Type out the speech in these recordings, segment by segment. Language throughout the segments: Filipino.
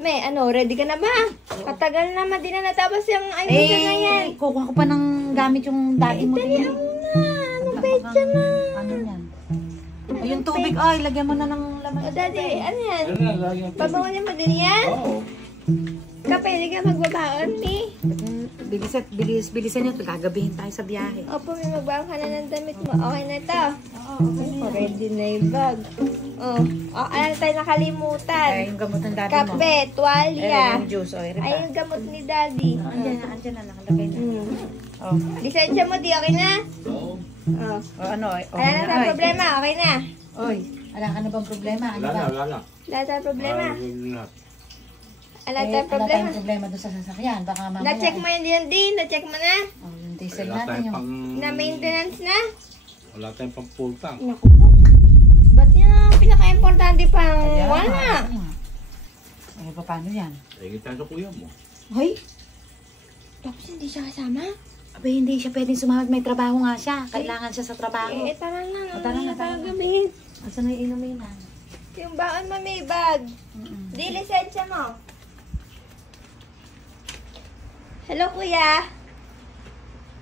May, ready ka na ba? Katagal naman, di na natapos yung ayusin na yan. Kukuha ko pa ng gamit yung dati mo din. Ano pecha na? Ano yan? O yung tubig, ay, lagyan mo na ng laman. O daddy, ano yan? Pabangunin mo din yan? Oo. Kapili ka magbabaon, eh. Bilisan nyo, gagabihin tayo sa biyahe. Opo, may magbaon ka na ng damit mo. Okay na to? Oo, ready na yung bag. Ano tayo nakalimutan? Ay, yung gamot ng daddy mo. Kape, tuwalya. Yung juice, o, Ay, yung gamot ni daddy. Andyan na, nakalagay na. Oh. Lisensya mo, di okay na? Oo. O, ano, oy. Wala na tayong problema, okay na? Oy, wala ka na bang problema? Ano ba? Wala na. Wala tayong problema. Wala Eh, tayong wala problema. tayong problema doon sa sasakyan. Baka mamaya. Na-check mo yun din, din. Na-check mo na? Oh, yung diesel Wala natin tayong yung... pang... Na-maintenance na? Wala tayong pang full tank. Naku po. Ba't yan ang pinaka-importante pang wala? Ano pa, paano yan? Tingin tayo sa kuya mo. Hoy, Tapos hindi siya kasama? abay, hindi siya pwedeng sumahod. May trabaho nga siya. Kailangan siya sa trabaho. Tara na. O, tara na, tara na. Gabihin. Asa na yung inumin na? Yung baon mo may bag. Di lisensya mo. Hello, kuya.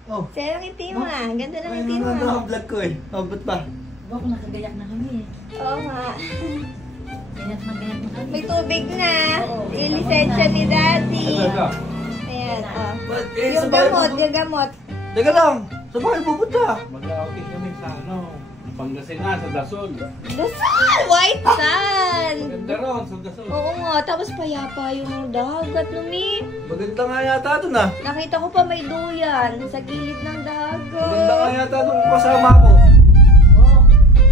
Oh. Sa'yo ang ngiti mo ah. Ganda ng ngiti mo. Naka-vlog ko eh. Oh, ba't ba? Baka nakagayak na kami eh. Oo nga. Gayak na kami. May tubig na. Di lisensya ni daddy. Talaga. Ayan, oh. Ba't? Yung gamot, yung gamot. Teka lang. Saan ba kayo pupunta? Mag-outing kami sa Pangasinan, sa Dasol. The sun! White sun! Ganda ron, sa Dasol. Oo nga, tapos payapa yung dagat, Lumi. Maganda nga yata ito na. Nakita ko pa may duyan sa gilid ng Maganda nga dagat. yata itong kasama ko. Oh,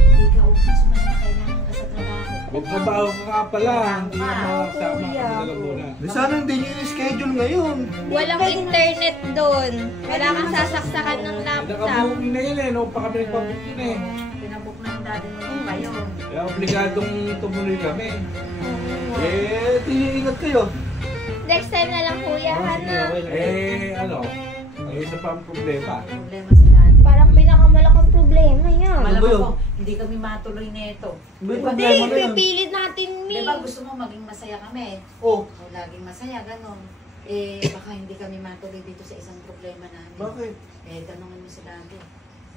hindi ka upas man na kailangan ka sa trabaho. May trabaho ka nga pala. Hindi na makasama kuya. ka talaga muna. Di sana hindi nyo yung-schedule ngayon. Walang internet doon. Wala kang sasaksakan ng laptop. Nakabuking na yun eh. Noong pa kami nagpabukin eh. Pinabook na ang dati mo pa yun. Kaya obligadong tumuloy kami. Eh, iingat kayo. Next time na lang, kuya, Hana. May isa pa ang problema. Problema sa dati. Parang pinakamalaking problema yan. Malamang ba yun? ko, hindi kami matuloy nito. May Hindi, problema na yun. pipilit natin, Di Mi. ba gusto mo maging masaya kami? Oh, O laging masaya, ganon. Baka hindi kami matuloy dito sa isang problema namin. bakit? Tanungin mo si dati.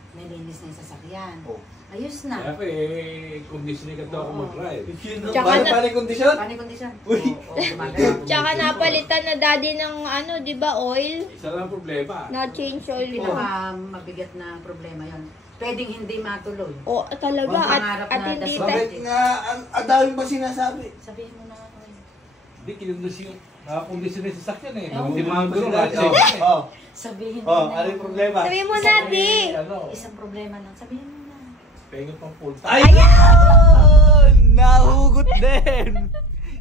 Nalinis na yung sasakyan. Oh. Ayos na. Kaya conditioning ka daw ako mag-drive. Tsaka na- Paano kondisyon? Paano yung kondisyon? Uy. Gumagalaw. Tsaka napalitan na daddy ng di ba, oil? Isa lang ang problema. Na-change oil na. Pinaka mabigat na problema yon. Pwedeng hindi matuloy. O, talaga. Ang pangarap At na hindi dasal. tayo. Bakit nga, ang dami ba sinasabi? Sabihin mo na ako. Hindi, kinondisyon. Nakakondisyon yung sasakyan eh. Oo. Hindi mga guro. Oh, Sabihin mo oh, na. ano yung problema? Sabi mo, daddy. Isang problema lang. Sabihin mo na. Pengen pang full time. Ayun! Nahugot din!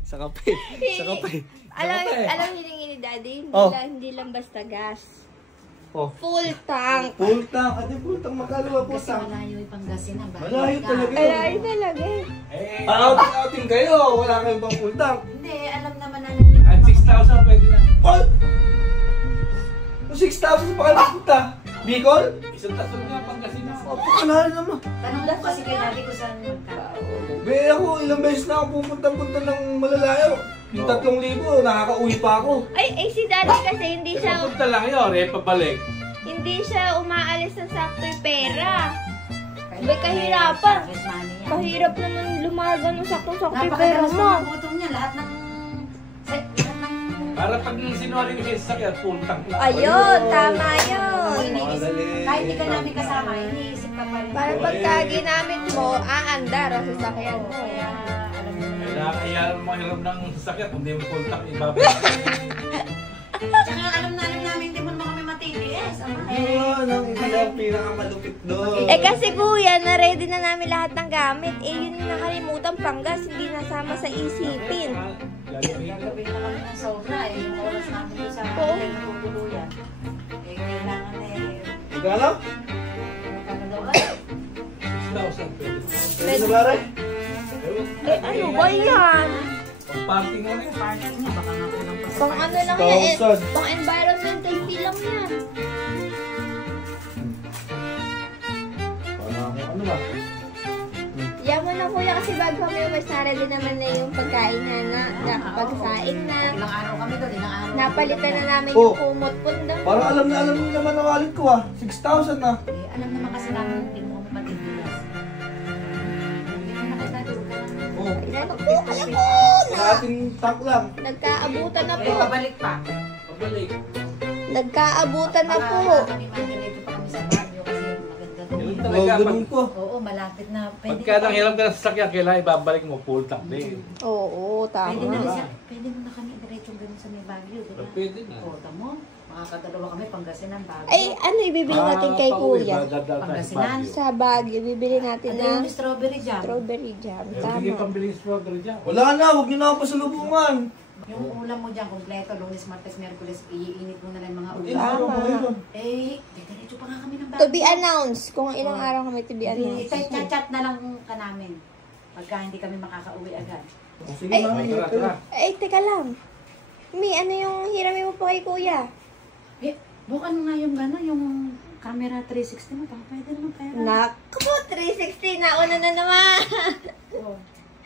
Sa kape. Sa kape. Alam hiningi ni daddy, Oh. hindi lang basta gas. Oh. Full tank. Full tank. Ano yung full tank? Magkano ba full Kasi tank? malayo yung Pangasinan. Malayo talaga. Ay, talaga. Outing kayo. Wala kayong pang full tank. Hindi, alam naman na nandito. At 6,000 pwede na. What? 6,000 pa kayo pupunta? Bicol? Isang tasol nga Pangasinan. Pakanahal naman. Tanong mo kasi kay dati kung saan magkakaroon. Be, ako ilang beses na ako pupunta-punta ng malalayo. Yung 3,000, nakaka-uwi pa ako. Ay, si daddy kasi hindi siya Punta lang yun, pabalik. umaalis ng sakto'y pera. May kahirapan. Pocket money yan. Kahirap naman lumaga ng saktong-saktong pera Napakadalas mo. pumaputong niya. Lahat ng... Para pag sinori ni Kesa sakyan, full tank lang. Ayun, tama yun. Kahit di ka namin kasama, iniisip ka pa rin. Para pagka ginamit mo, aandar ang sasakyan mo. Kaya, alam mo naman. Kaya mo hiram ng sasakyan, kung di mo full tank, ibabalik. Tsaka alam namin, hindi mo naman kami matitiis. Yun, ang ilang pinakamalupit doon. Kasi kuya, na-ready na namin lahat ng gamit. Yun yung nakalimutan, panggas, hindi nasama sa isipin. Gagawin na kami ng sobra eh. Yung oras namin doon sa Oo. natutuluyan. Kailangan Magkano? magkano daw ba? 6,000 pwede. Pwede na ba rin? Ano ba yan? Pang parking mo na yun. Parking niya, baka nga kulang pa sa Pang ano lang yan, 1,000. pang environmental fee lang yan. Para ako ano ba? Yan mo muna kuya kasi bago kami umalis na ready naman na yung pagkain na pagsaing na. Ilang araw kami doon, ilang araw. Napalitan na namin Oh. yung kumot punda. Parang alam mo naman ang wallet ko 6,000 na. Eh, alam naman kasi namin, hindi mo kami matigilas. Hindi mo nakita, doon ka lang. Oh, Alam ko, alam ko na. ating tank lang. Nagkaabutan na Eh, po. pabalik pa. Pabalik. Nagkaabutan na po. Baka kami mandiretso pa kami sa Baguio kasi maganda doon. Yun Oh, talaga. ganun ko. Oo, malapit na. Pagka nanghiram ka sa sasakyan, kailangan ibabalik mo full tank din. Oo, Pwede na, tama. pwede mo na kami diretso ganun sa may Baguio, di ba? Pwede na. Oo, tamo. Makakadalawa kami, Pangasinan, Baguio. Ay, ano ibibili natin kay kuya? Pangasinan. Sa Baguio, bibili natin Ano ng yung strawberry jam? strawberry jam. Sige, Tama. pambili strawberry dyan. Wala na, huwag niyo na ako pasalubungan. Yung ulam mo dyan, kompleto, Lunes, Martes, Merkules, iinit mo na lang yung mga ulam. Inaro mo ngayon. Eh, diretso pa nga kami ng To Baguio. be announced. Kung ilang araw kami to be announced. Chat na lang ka namin. Pagka hindi kami makakauwi agad. Oh, sige, Ay. mami. Tara, tara. Eh, teka lang. Mi, ano yung hiramin mo po kay kuya? Eh, bukan mo nga yung gano'n, yung camera 360 mo, baka pwede naman pera. Naku, 360 na una na naman.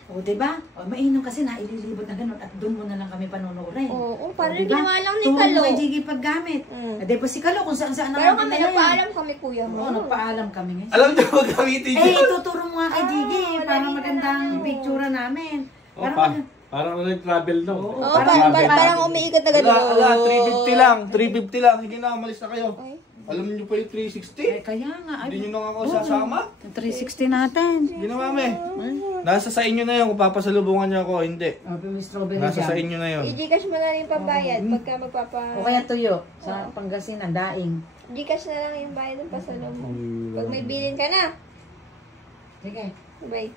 O, diba? O, mainom kasi na ililibot na gano'n at doon mo na lang kami panunurin. Oo, parang diba? ginawa lang ni Tuhod Kalo. mo kay Jiggy paggamit. Mm. Eh, di ba si Kalo kung saan-saan Pero naman kami, dinala yan. nagpaalam kami kuya mo. Oo, nagpaalam kami ngayon. Alam niyo ba gamitin Eh, yun? tuturo mo nga kay Jiggy wala para rin magandang na. picture namin. O, Para parang nag-travel daw. Oo, Oo, parang- parang umiikot na gano'n. Wala, 350 lang. 350 lang. Sige na, umalis na kayo. Ay. Alam niyo pa yung 360? Eh, kaya nga. Ay, Hindi niyo na ako sasama? yung 360 natin. Sige na, mami. Nasa sa inyo na yun kung papasalubungan niyo ako, hindi. O, yung strawberry Nasa sa jam. inyo na yun. I-Gcash mo na rin yung pambayad pagka magpapa... O kaya tuyo sa Pangasinan, daing. Gcash na lang yung bayad ng pasalubong. Pag may bilin ka na. Sige. Bye.